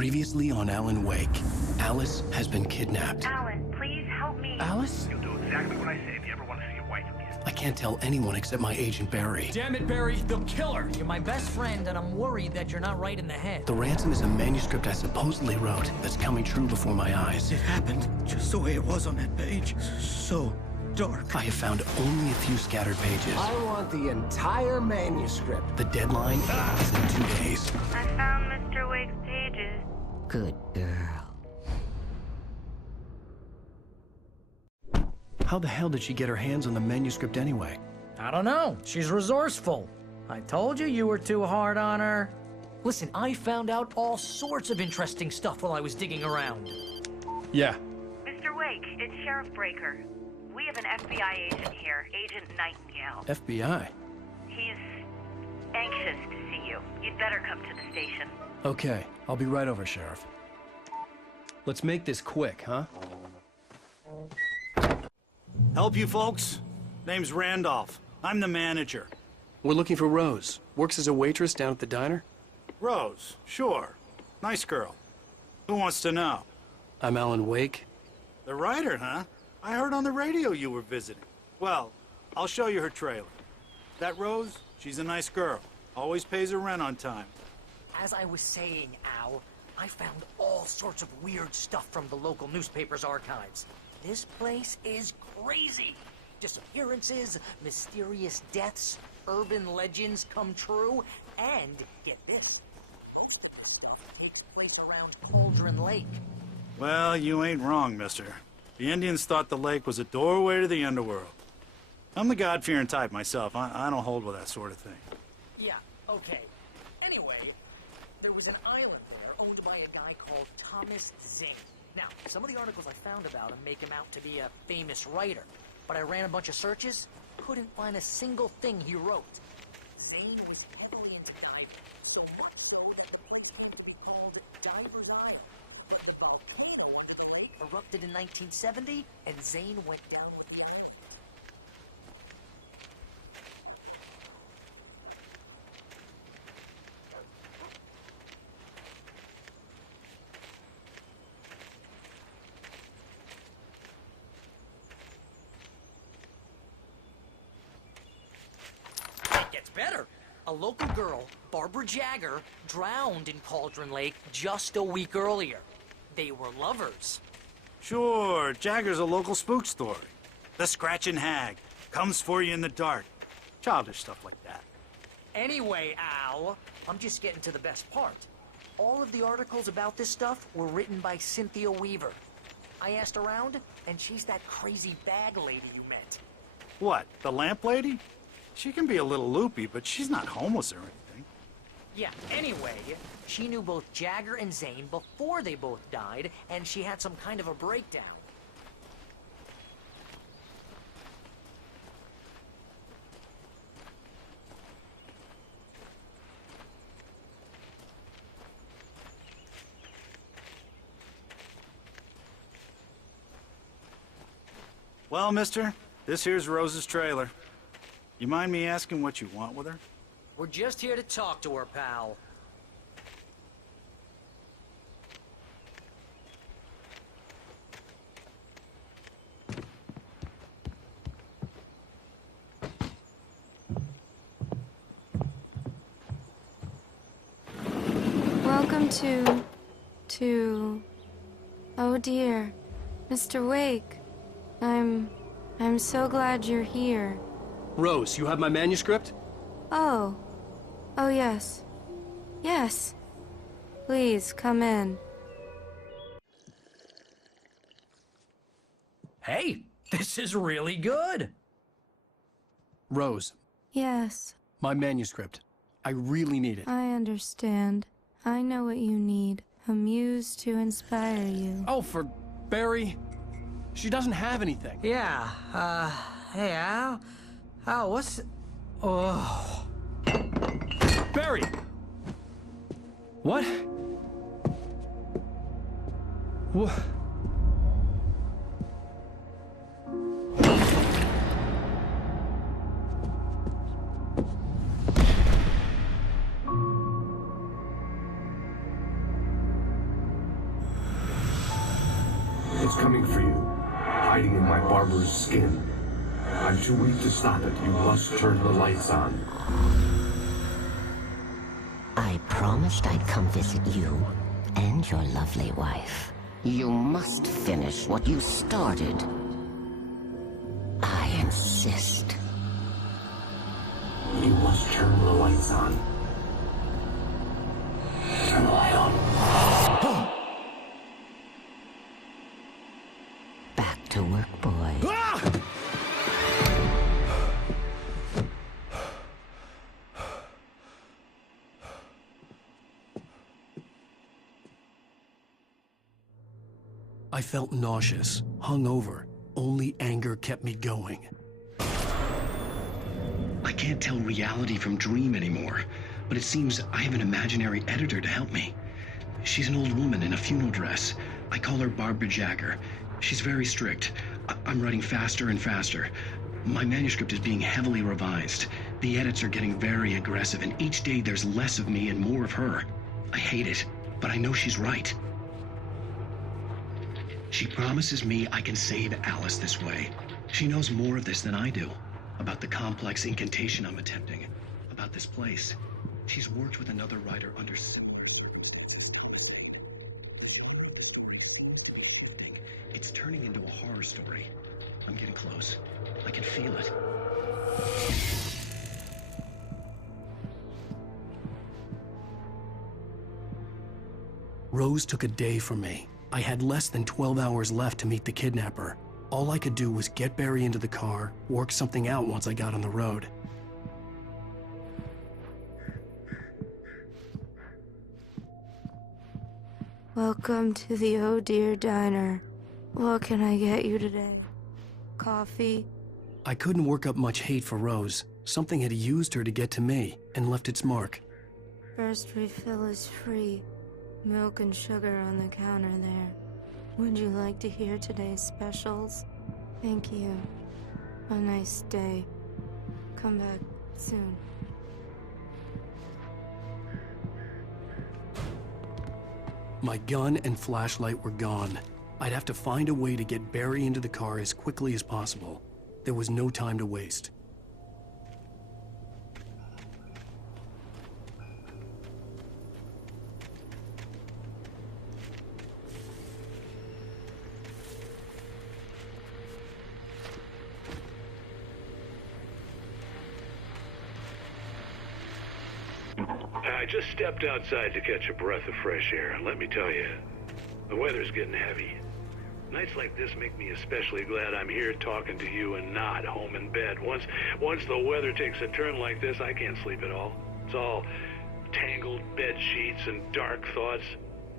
Previously on AlanWake, Alice has been kidnapped. Alan, please help me. Alice? You'll do exactly what I say if you ever want to see your wife again. I can't tell anyone except my agent Barry. Damn it, Barry, they'll kill her. You're my best friend, and I'm worried that you're not right in the head. The ransom is a manuscript I supposedly wrote that's coming true before my eyes. It happened just the way it was on that page. So dark. I have found only a few scattered pages. I want the entire manuscript. The deadline is in 2 days. I found Mr. Wake's pages. Good girl. How the hell did she get her hands on the manuscript anyway? I don't know. She's resourceful. I told you you were too hard on her. Listen, I found out all sorts of interesting stuff while I was digging around. Yeah. Mr. Wake, it's Sheriff Breaker. We have an FBI agent here, Agent Nightingale. FBI? He's anxious to see you. You'd better come to the station. Okay, I'll be right over, Sheriff. Let's make this quick, huh? Help you folks? Name's Randolph. I'm the manager. We're looking for Rose. Works as a waitress down at the diner. Rose, sure. Nice girl. Who wants to know? I'm Alan Wake. The writer, huh? I heard on the radio you were visiting. Well, I'll show you her trailer. That Rose, she's a nice girl. Always pays her rent on time. As I was saying, Al, I found all sorts of weird stuff from the local newspaper's archives. This place is crazy. Disappearances, mysterious deaths, urban legends come true, and get this. Stuff takes place around Cauldron Lake. Well, you ain't wrong, mister. The Indians thought the lake was a doorway to the underworld. I'm the God-fearing type myself. I don't hold with that sort of thing. Yeah, okay. Anyway, there was an island there owned by a guy called Thomas Zane. Now, some of the articles I found about him make him out to be a famous writer, but I ran a bunch of searches, couldn't find a single thing he wrote. Zane was heavily into diving, so much so that the place was called Diver's Isle. But the volcano on the lake erupted in 1970, and Zane went down with the island. Better. A local girl, Barbara Jagger, drowned in Cauldron Lake just a week earlier. They were lovers. Sure, Jagger's a local spook story. The Scratching Hag comes for you in the dark. Childish stuff like that. Anyway, Al, I'm just getting to the best part. All of the articles about this stuff were written by Cynthia Weaver. I asked around, and she's that crazy bag lady you met. What, the lamp lady? She can be a little loopy, but she's not homeless or anything. Yeah, anyway, she knew both Jagger and Zane before they both died, and she had some kind of a breakdown. Well, mister, this here's Rose's trailer. You mind me asking what you want with her? We're just here to talk to her, pal. Welcome to... Oh dear, Mr. Wake. I'm so glad you're here. Rose, you have my manuscript? Oh. Oh, yes. Yes. Please, come in. Hey, this is really good. Rose, Yes, my manuscript. I really need it. I understand. I know what you need. A muse to inspire you. Oh, for Barry? She doesn't have anything. Yeah, hey, Al? Al, what's... Oh... Barry! What? What? skin. I'm too weak to stop it. You must turn the lights on. I promised I'd come visit you and your lovely wife. You must finish what you started. I insist. You must turn the lights on. Turn the light on. Back to work, boy. I felt nauseous, hungover. Only anger kept me going. I can't tell reality from dream anymore, but it seems I have an imaginary editor to help me. She's an old woman in a funeral dress. I call her Barbara Jagger. She's very strict. I'm writing faster and faster. My manuscript is being heavily revised. The edits are getting very aggressive, and each day there's less of me and more of her. I hate it, but I know she's right. She promises me I can save Alice this way. She knows more of this than I do. About the complex incantation I'm attempting. About this place. She's worked with another writer under similar... It's turning into a horror story. I'm getting close. I can feel it. Rose took a day from me. I had less than 12 hours left to meet the kidnapper. All I could do was get Barry into the car, work something out once I got on the road. Welcome to the Oh Dear Diner. What can I get you today? Coffee? I couldn't work up much hate for Rose. Something had used her to get to me and left its mark. First refill is free. Milk and sugar on the counter there. Would you like to hear today's specials? Thank you. A nice day. Come back soon. My gun and flashlight were gone. I'd have to find a way to get Barry into the car as quickly as possible. There was no time to waste. I just stepped outside to catch a breath of fresh air, and let me tell you, the weather's getting heavy. Nights like this make me especially glad I'm here talking to you and not home in bed. Once the weather takes a turn like this, I can't sleep at all. It's all tangled bed sheets and dark thoughts,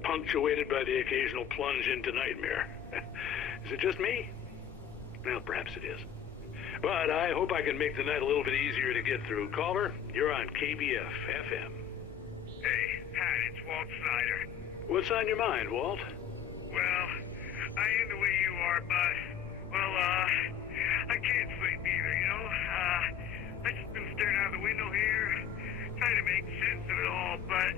punctuated by the occasional plunge into nightmare. Is it just me? Well, perhaps it is. But I hope I can make the night a little bit easier to get through. Caller, you're on KBF FM. Hey, Pat, it's Walt Snyder. What's on your mind, Walt? Well, I am the way you are, but, I can't sleep either, you know? I just been staring out the window here, trying to make sense of it all, but,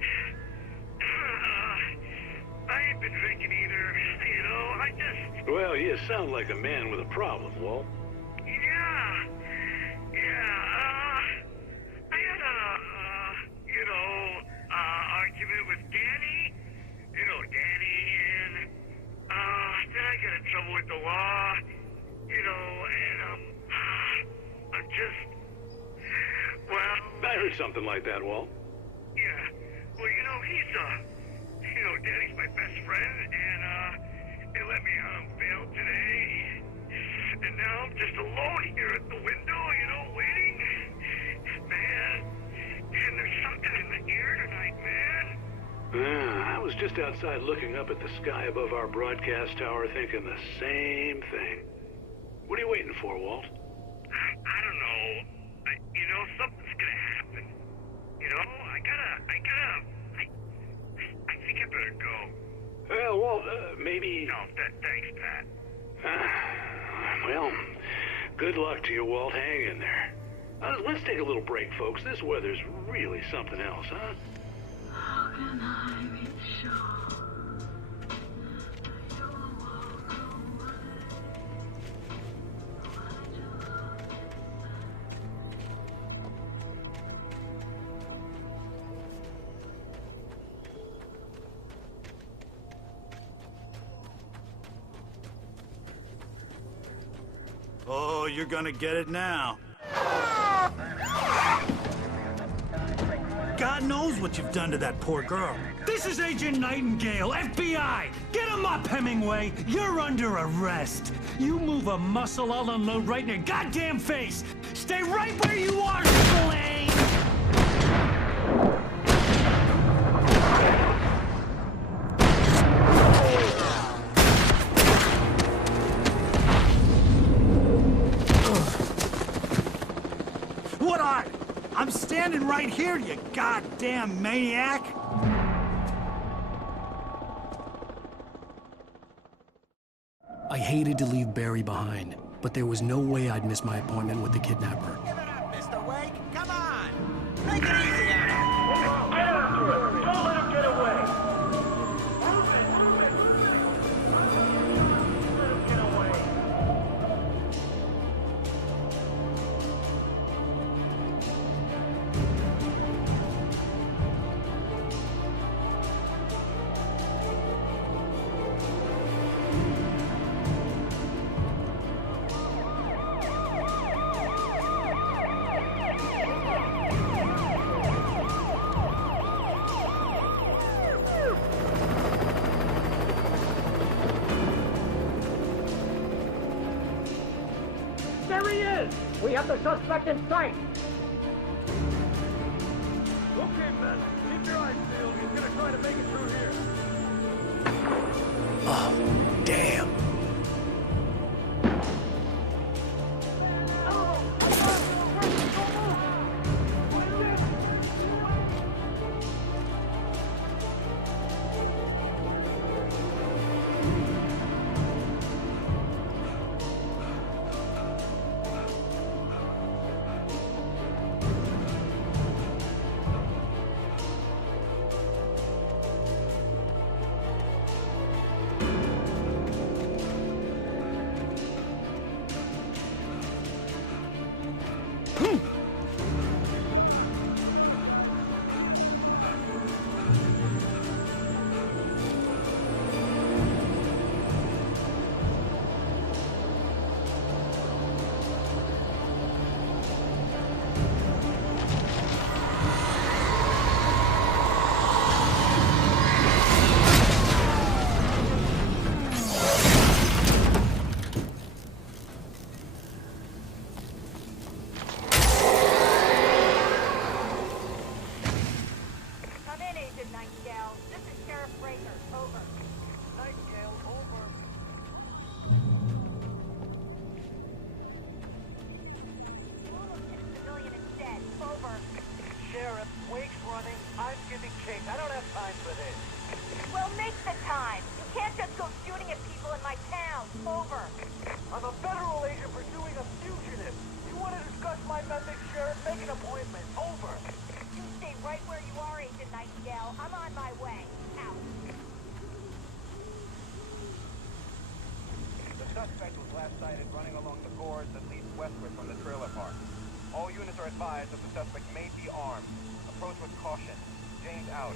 I ain't been drinking either, you know? Well, you sound like a man with a problem, Walt. I had argument with Danny. You know Danny, and, then I got in trouble with the law, you know, and, I'm just, well... I heard something like that, Walt. Yeah, well, you know, Danny's my best friend, and, they let me out on bail today. And now I'm just alone here at the window, you know, waiting. Man, and there's something in the air tonight, man. I was just outside looking up at the sky above our broadcast tower thinking the same thing. What are you waiting for, Walt? I don't know. You know, something's gonna happen. You know, I think I better go. Well, Walt, maybe... No, thanks, Pat. Well, good luck to you, Walt. Hang in there. Let's take a little break, folks. This weather's really something else, huh? How can I be sure that you'll walk away? Oh, you're gonna get it now. God knows what you've done to that poor girl. This is Agent Nightingale, FBI! Get him up, Hemingway! You're under arrest! You move a muscle, I'll unload right in your goddamn face! Stay right where you are, Slane! What are? I'm standing right here, you goddamn maniac! I hated to leave Barry behind, but there was no way I'd miss my appointment with the kidnapper. Give it up, Mr. Wake! Come on! Make it easy on him! Get after him! Don't let him get away! There he is! We have the suspect in sight! Okay, men. Keep your eyes peeled. He's gonna try to make it through here. Oh, damn. Suspect was last sighted running along the gorge that leads westward from the trailer park. All units are advised that the suspect may be armed. Approach with caution. James out.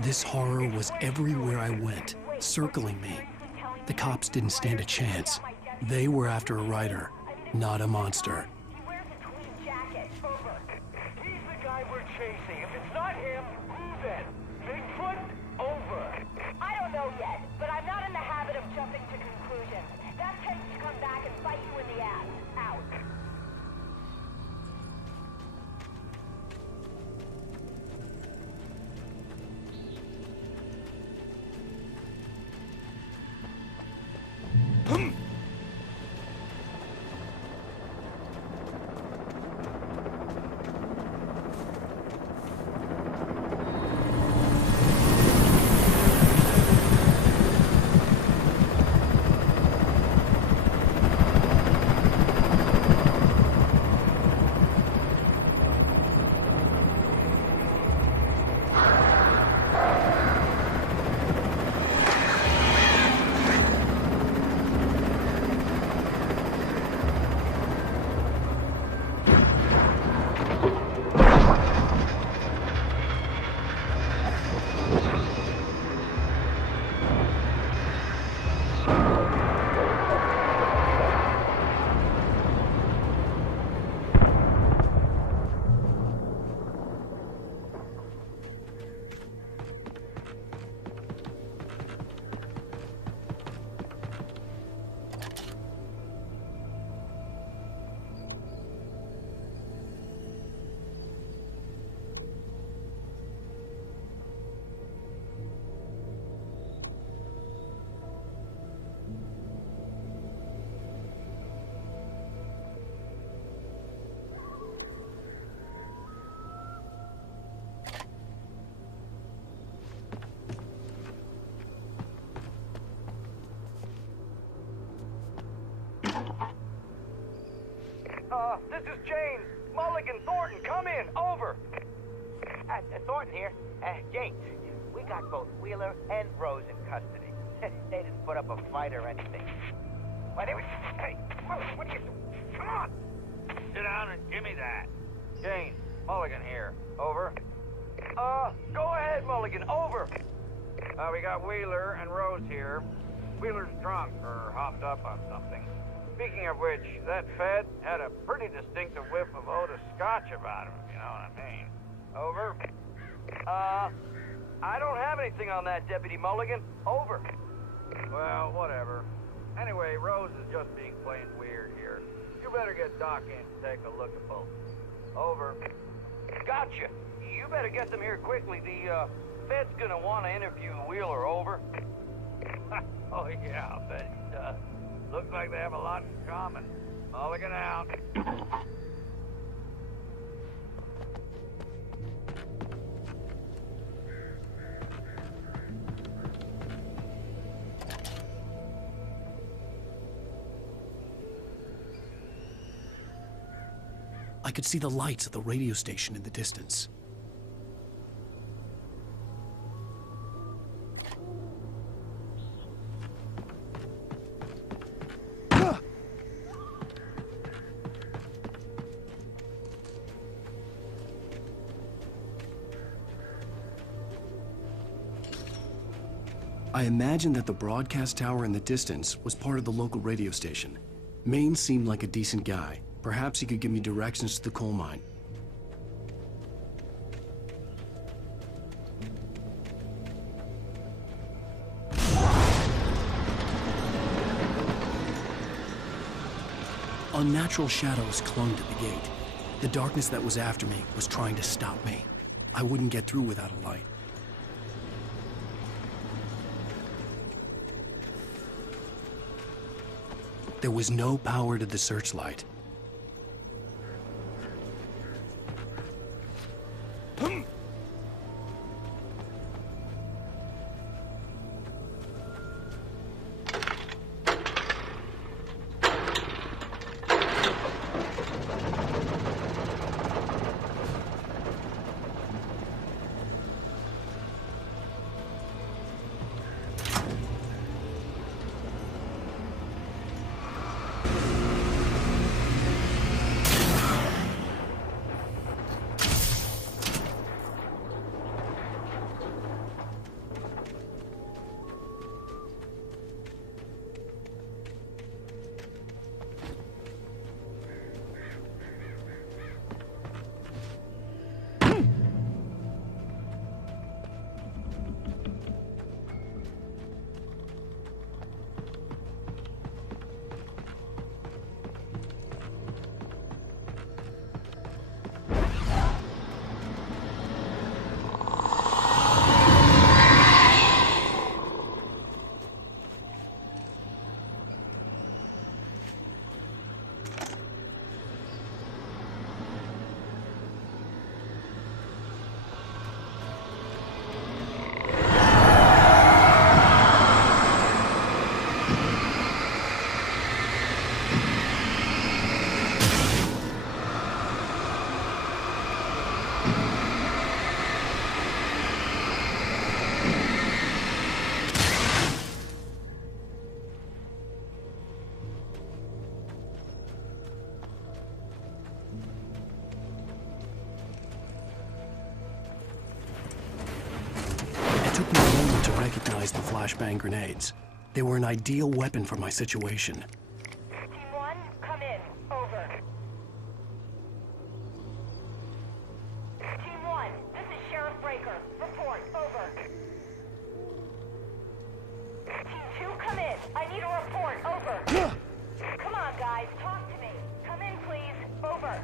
This horror was everywhere I went, circling me. The cops didn't stand a chance. They were after a rider, not a monster. He wears a tweed jacket. Over. He's the guy we're chasing. If it's not him, who then? Bigfoot? Over. I don't know yet, but I'm not in the habit of jumping to conclusions. That tends to come back and bite you in the ass. Out. This is James. Mulligan, Thornton, come in. Over. Thornton here. James, we got both Wheeler and Rose in custody. They didn't put up a fight or anything. Why, they were... Hey, what are you... Come on! Sit down and give me that. James, Mulligan here. Over. Go ahead, Mulligan. Over. We got Wheeler and Rose here. Wheeler's drunk or hopped up on something. Speaking of which, that Fed had a pretty distinctive whiff of Otis Scotch about him, you know what I mean. Over. I don't have anything on that, Deputy Mulligan. Over. Well, whatever. Anyway, Rose is just being plain weird here. You better get Doc in to take a look at both. Over. Gotcha. You better get them here quickly. The, Fed's gonna want to interview Wheeler. Over. Oh, yeah, I'll bet he does. Looks like they have a lot in common. Mulligan out. I could see the lights of the radio station in the distance. I imagined that the broadcast tower in the distance was part of the local radio station. Maine seemed like a decent guy. Perhaps he could give me directions to the coal mine. Unnatural shadows clung to the gate. The darkness that was after me was trying to stop me. I wouldn't get through without a light. There was no power to the searchlight. flashbang grenades. They were an ideal weapon for my situation. Team 1, come in. Over. Team 1, this is Sheriff Breaker. Report. Over. Team 2, come in. I need a report. Over. Come on, guys. Talk to me. Come in, please. Over.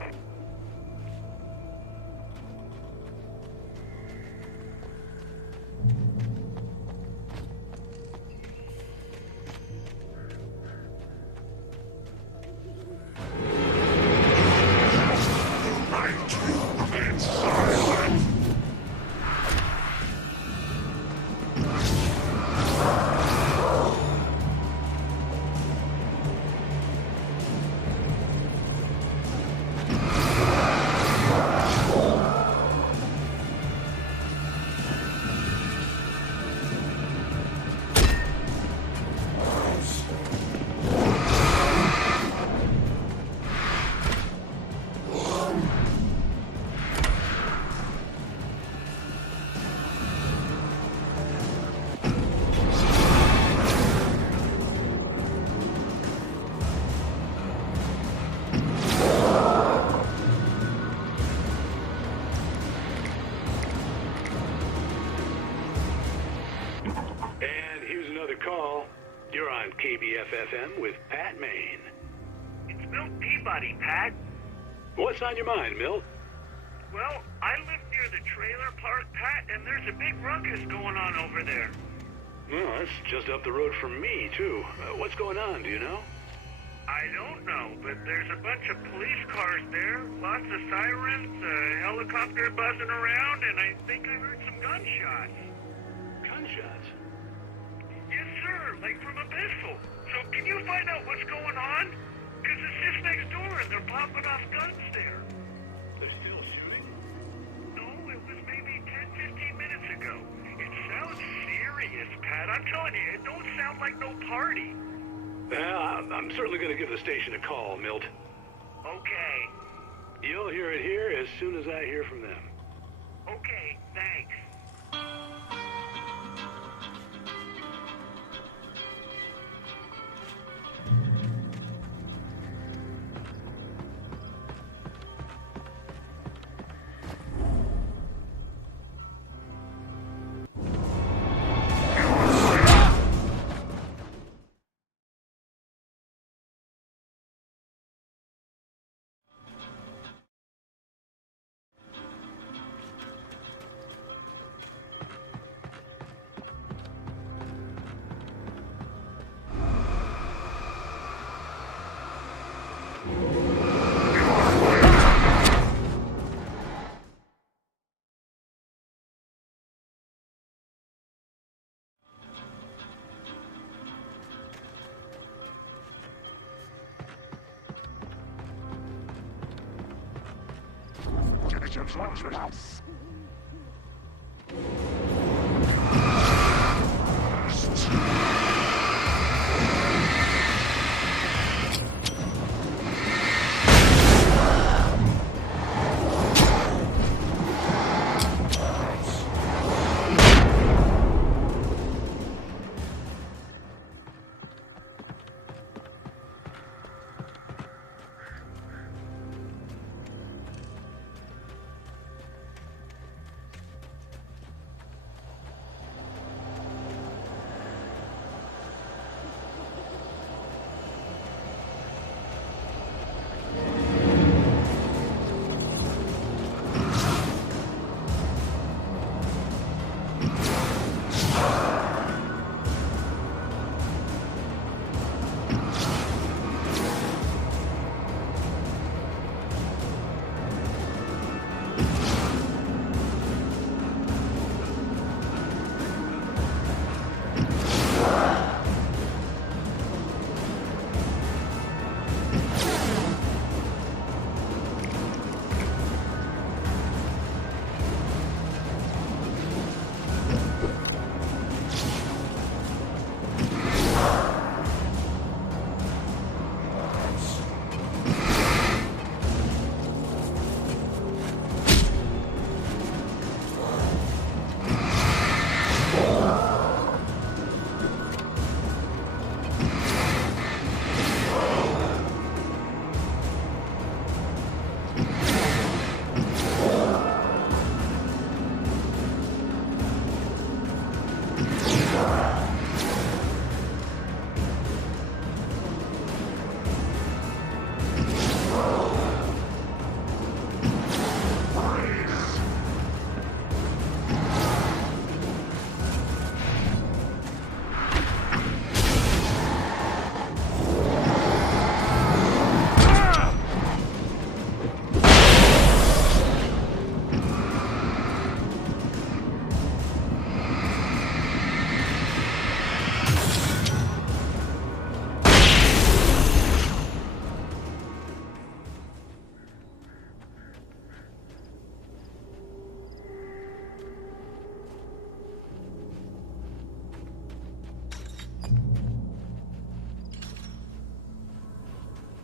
Call. You're on KBFFM with Pat Maine. It's Milt Peabody, Pat. What's on your mind, Milt? Well, I live near the trailer park, Pat, and there's a big ruckus going on over there. Well, that's just up the road from me, too. What's going on, do you know? I don't know, but there's a bunch of police cars there, lots of sirens, a helicopter buzzing around, and I think I heard some gunshots. Gunshots? Yes, sir, like from a pistol. So can you find out what's going on? Because it's just next door and they're popping off guns there. They're still shooting? No, it was maybe 10, 15 minutes ago. It sounds serious, Pat. I'm telling you, it don't sound like no party. Well, I'm certainly going to give the station a call, Milt. Okay. You'll hear it here as soon as I hear from them. Okay, thanks.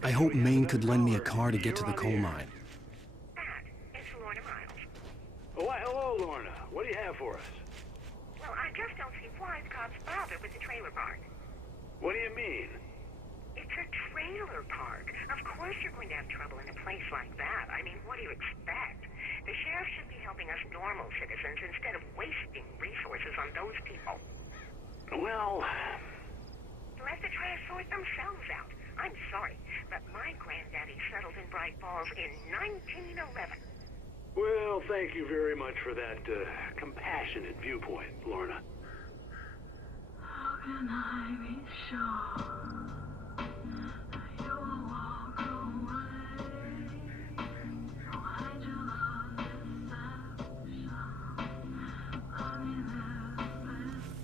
I hope Maine could lend me a car to get to the coal mine. Oh, why, hello, Lorna. What do you have for us? Well, I just don't see why the cops bother with the trailer park. What do you mean? It's a trailer park. Of course you're going to have trouble in a place like that. I mean, what do you expect? The sheriff should be helping us normal citizens instead of wasting resources on those people. Well... Let the trash sort themselves out. I'm sorry, but my granddaddy settled in Bright Falls in 1911. Well, thank you very much for that compassionate viewpoint, Lorna. How can I be sure you will walk away? Why'd you love deception? Money lives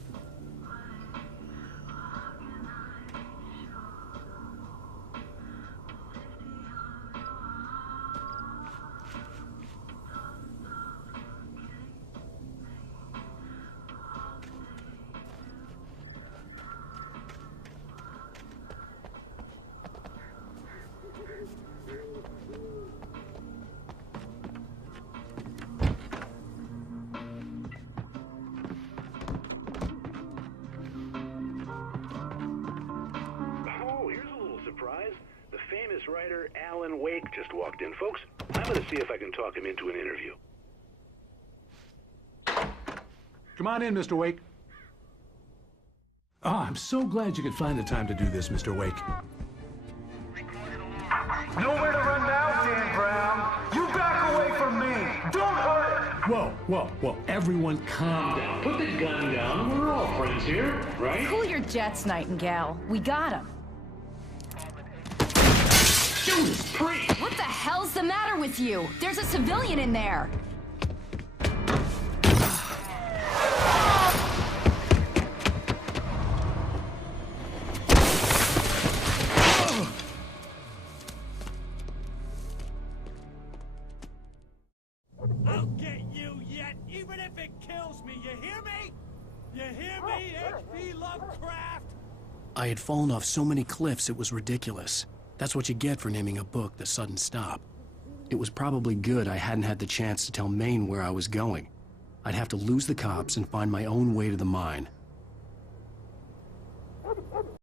this way. How can I be sure? Safety of your Oh, here's a little surprise. The famous writer AlanWake just walked in. Folks, I'm going to see if I can talk him into an interview. Come on in, Mr. Wake. Oh, I'm so glad you could find the time to do this, Mr. Wake. Nowhere to run now, Dan Brown. You back away from me. Don't hurt it. Whoa. Everyone calm down. Put the gun down. We're all friends here, right? Cool your jets, Nightingale. We got him. Judas Priest! What the hell's the matter with you? There's a civilian in there. I'll get you yet, even if it kills me. You hear me? You hear me, H.P. Lovecraft? I had fallen off so many cliffs it was ridiculous. That's what you get for naming a book The Sudden Stop. It was probably good I hadn't had the chance to tell Maine where I was going. I'd have to lose the cops and find my own way to the mine.